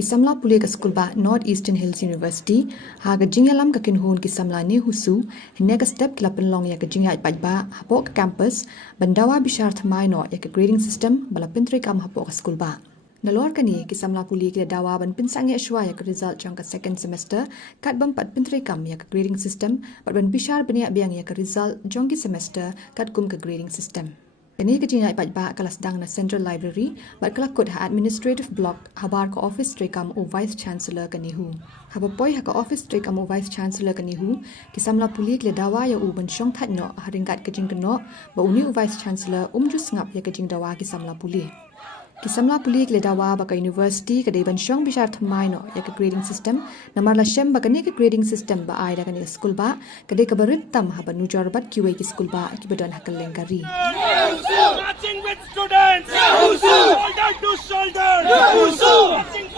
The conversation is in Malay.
Ki samla pule ka school ba North Eastern Hills University ha ka jingalam ka kinhun ki samla NEHU su hine ka step kila penlong ya ka jingya paidbah hapo ka campus bandawa bishar thymmai no ya ka grading system bala pintri kam hapo ka school ba. Nalor kani ki samla puli ki dawa ban pinsang ya shwa ya ka result jang ka second semester kat bam pat pintri kam ya ka grading system pat ban bishar bania biang ya ka result jang ki semester kat kum ka grading system. Kini kejinai paidbah kelas dang na Central Library, bat kelakut ha administrative block habar ka office trekam o vice chancellor ka NEHU. Habapoi ha ka office trekam o vice chancellor ka NEHU, kisamla puli kle dawa ya u ban syong that no haringkat kejing keno ba uni u vice chancellor jus ngap ya kejing dawa kisamla puli. Kisamla puli kle dawa ba ka university ka ban syong bishar thymmai no ya ka grading system namar la shem ba ka grading system ba ai da ka school ba ka ka barit tam ha ba nujar bat kiwai ki school ba ki badan ha ka lengari. Marching with students, shoulder to shoulder, marching